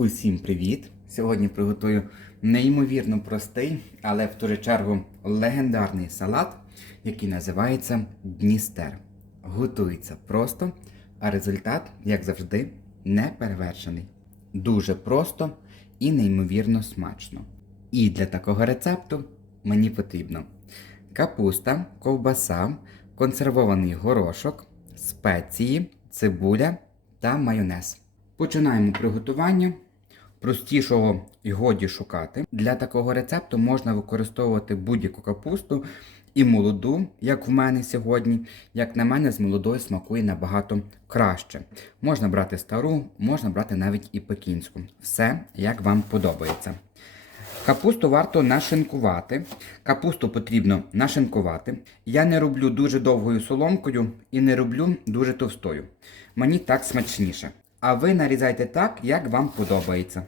Усім привіт! Сьогодні приготую неймовірно простий, але в ту же чергу легендарний салат, який називається Дністер. Готується просто, а результат, як завжди, не перевершений. Дуже просто і неймовірно смачно. І для такого рецепту мені потрібно капуста, ковбаса, консервований горошок, спеції, цибуля та майонез. Починаємо приготування. Простішого і годі шукати. Для такого рецепту можна використовувати будь-яку капусту і молоду, як в мене сьогодні. Як на мене, з молодою смакує набагато краще. Можна брати стару, можна брати навіть і пекінську. Все як вам подобається. Капусту варто нашинкувати. Капусту потрібно нашинкувати. Я не роблю дуже довгою соломкою і не роблю дуже товстою. Мені так смачніше. А ви нарізайте так, як вам подобається.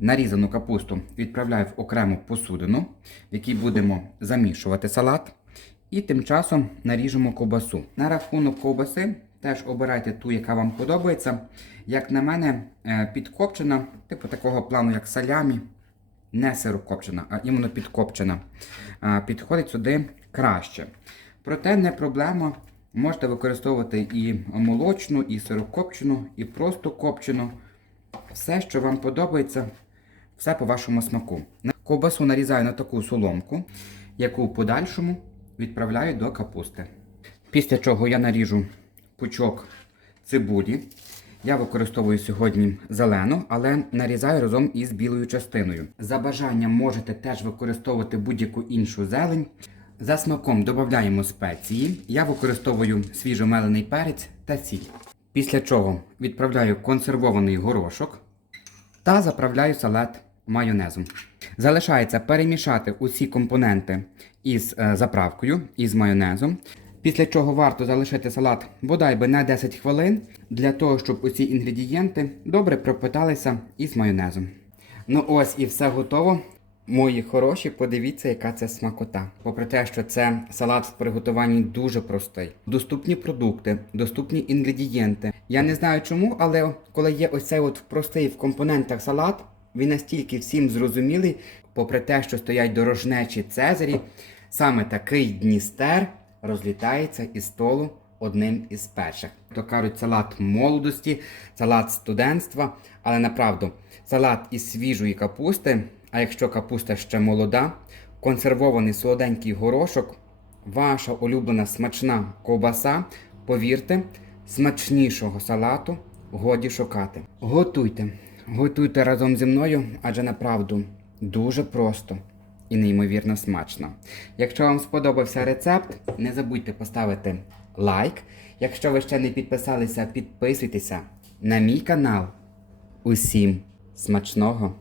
Нарізану капусту відправляю в окрему посудину, в якій будемо замішувати салат. І тим часом наріжемо ковбасу. На рахунок ковбаси теж обирайте ту, яка вам подобається. Як на мене, е, підкопчена, типу такого плану, як салямі, не сирокопчена, а іменно підкопчена. Е, Підходить сюди краще. Проте не проблема. Можете використовувати і молочну, і сирокопчену, і просто копчену. Все, що вам подобається, все по вашому смаку. Ковбасу нарізаю на таку соломку, яку в подальшому відправляю до капусти. Після чого я наріжу пучок цибулі. Я використовую сьогодні зелену, але нарізаю разом із білою частиною. За бажанням можете теж використовувати будь-яку іншу зелень. За смаком додаємо спеції. Я використовую свіжомелений перець та сіль. Після чого відправляю консервований горошок та заправляю салат майонезом. Залишається перемішати усі компоненти із е, заправкою, із майонезом. Після чого варто залишити салат бодай би на 10 хвилин для того, щоб усі інгредієнти добре пропиталися із майонезом. Ну ось і все готово. Мої хороші, подивіться, яка це смакота. Попри те, що це салат в приготуванні дуже простий. Доступні продукти, доступні інгредієнти. Я не знаю чому, але коли є ось цей от простий в компонентах салат, він настільки всім зрозумілий, попри те, що стоять дорожнечі Цезарі, саме такий Дністер розлітається із столу одним із перших. То кажуть, салат молодості, салат студентства, але направду салат із свіжої капусти. А якщо капуста ще молода, консервований солоденький горошок, ваша улюблена смачна ковбаса, повірте, смачнішого салату годі шукати. Готуйте, готуйте разом зі мною, адже направду дуже просто і неймовірно смачно. Якщо вам сподобався рецепт, не забудьте поставити лайк. Якщо ви ще не підписалися, підписуйтеся на мій канал. Усім смачного!